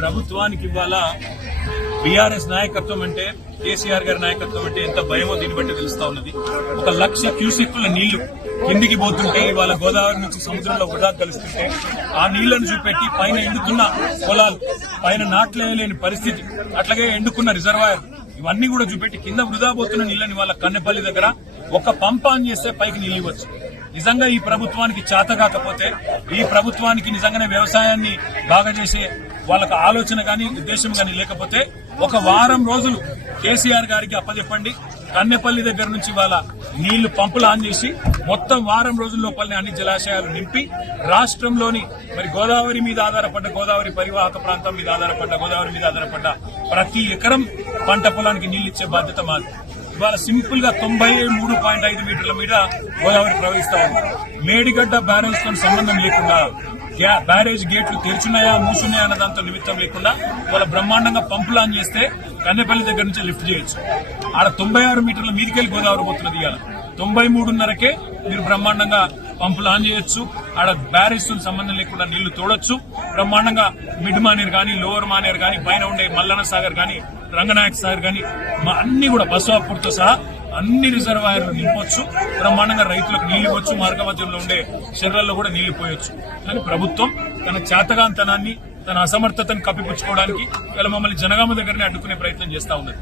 ప్రభుత్వానికి ఇవాళ బీఆర్ఎస్ నాయకత్వం అంటే కేసీఆర్ గారి నాయకత్వం అంటే ఎంత భయమో దీన్ని బట్టి తెలుస్తా ఉన్నది. 1,00,000 క్యూసెక్కుల నీళ్లు కిందికి పోతుంటే ఇవాళ గోదావరి నుంచి సముద్రంలో వృధా కలుస్తుంటే ఆ నీళ్లను చూపెట్టి పైన ఎండుతున్న పొలాలు, పైన నాట్లేయలేని పరిస్థితి, అట్లాగే ఎండుకున్న రిజర్వాయర్ ఇవన్నీ కూడా చూపెట్టి కింద వృధా పోతున్న నీళ్లను ఇవాళ కన్నెపల్లి దగ్గర ఒక పంప్ ఆన్ చేస్తే పైకి నీళ్లు ఇవ్వచ్చు. నిజంగా ఈ ప్రభుత్వానికి చేత కాకపోతే, ఈ ప్రభుత్వానికి నిజంగానే వ్యవసాయాన్ని బాగా చేసే వాళ్ళకి ఆలోచన గాని ఉద్దేశం గాని లేకపోతే ఒక వారం రోజులు కేసీఆర్ గారికి అప్పచెప్పండి. కన్నెపల్లి దగ్గర నుంచి వాళ్ళ నీళ్లు పంపులు ఆన్ చేసి మొత్తం వారం రోజుల లోపలనే అన్ని జలాశయాలు నింపి రాష్ట్రంలోని మరి గోదావరి మీద ఆధారపడ్డ, గోదావరి పరివాహక ప్రాంతం మీద ఆధారపడ్డ, గోదావరి మీద ఆధారపడ్డ ప్రతి ఎకరం పంట పొలానికి నీళ్లు ఇచ్చే బాధ్యత మాది. ఇవాళ సింపుల్ గా 93.5 మీటర్ల మీద గోదావరి ప్రవహిస్తా ఉంది. మేడిగడ్డ బ్యారేజ్ తో సంబంధం లేకుండా, బ్యారేజ్ గేట్లు తెరుచున్నాయా మూసున్నాయా అన్న దాంతో నిమిత్తం లేకుండా వాళ్ళ బ్రహ్మాండంగా పంపులు ఆన్ చేస్తే కన్నెపల్లి దగ్గర నుంచి లిఫ్ట్ చేయొచ్చు. ఆడ 96 మీటర్ల మీదికెళ్లి గోదావరి పోతున్నది. ఇవాళ 93.5కే మీరు బ్రహ్మాండంగా పంపులు ఆన్ చేయొచ్చు. ఆడ బ్యారేజ్ తో సంబంధం లేకుండా నీళ్లు తోడొచ్చు. బ్రహ్మాండంగా మిడ్ మానేర్ గానీ, లోవర్ మానేర్ గానీ, పైన ఉండే మల్లన్న సాగర్ గానీ, రంగనాయక సాగర్ గానీ అన్ని కూడా బసవాపూర్తో సహా అన్ని రిజర్వాయర్లు నింపొచ్చు. బ్రహ్మాండంగా రైతులకు నీళ్లు ఇవ్వచ్చు. మార్గ మధ్యంలో ఉండే చెర్రల్లో కూడా నీళ్లు పోయొచ్చు. కానీ ప్రభుత్వం తన చేతగాంతనాన్ని, తన అసమర్థతను కప్పిపుచ్చుకోవడానికి ఇలా మమ్మల్ని జనగామ దగ్గరనే అడ్డుకునే ప్రయత్నం చేస్తా ఉన్నది.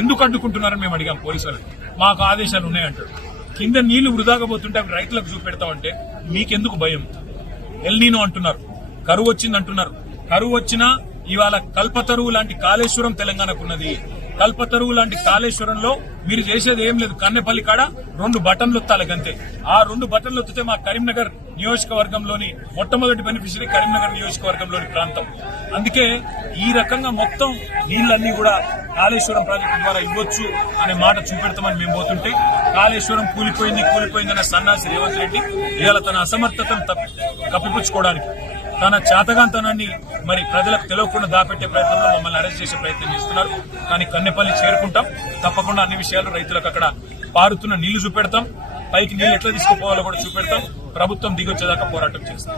ఎందుకు అడ్డుకుంటున్నారని మేము అడిగాం పోలీసులకు. మాకు ఆదేశాలు ఉన్నాయంటారు. కింద నీళ్లు వృధాగా పోతుంటే అవి రైతులకు చూపెడతామంటే మీకెందుకు భయం? ఎల్నీనో అంటున్నారు, కరువు వచ్చింది అంటున్నారు. కరువు వచ్చినా ఇవాళ కల్పతరువు లాంటి కాళేశ్వరం తెలంగాణకున్నది. కల్పతరువు లాంటి కాళేశ్వరంలో మీరు చేసేది ఏం లేదు. కన్నెపల్లి కాడ 2 బటన్లు ఒత్తాలి అంతే. ఆ 2 బటన్లు ఒత్తితే మా కరీంనగర్ నియోజకవర్గంలోని మొట్టమొదటి బెనిఫిషరీ కరీంనగర్ నియోజకవర్గంలోని ప్రాంతం. అందుకే ఈ రకంగా మొత్తం నీళ్లన్నీ కూడా కాళేశ్వరం ప్రాజెక్టు ద్వారా ఇవ్వచ్చు అనే మాట చూపెడతామని మేము పోతుంటే కాళేశ్వరం కూలిపోయిందన్న సన్నాసి రేవంత్ రెడ్డి ఇవాళ తన అసమర్థతను కప్పిపుచ్చుకోవడానికి, తన చేతగాంతనాన్ని మరి ప్రజలకు తెలియకుండా దాపెట్టే ప్రయత్నంలో మమ్మల్ని అరెస్ట్ చేసే ప్రయత్నం చేస్తున్నారు. కానీ కన్నెపల్లి చేరుకుంటాం. తప్పకుండా అన్ని విషయాలు రైతులకు అక్కడ పారుతున్న నీళ్లు చూపెడతాం. పైకి నీళ్లు ఎట్లా తీసుకుపోవాలో కూడా చూపెడతాం. ప్రభుత్వం దిగొచ్చేదాకా పోరాటం చేస్తాం.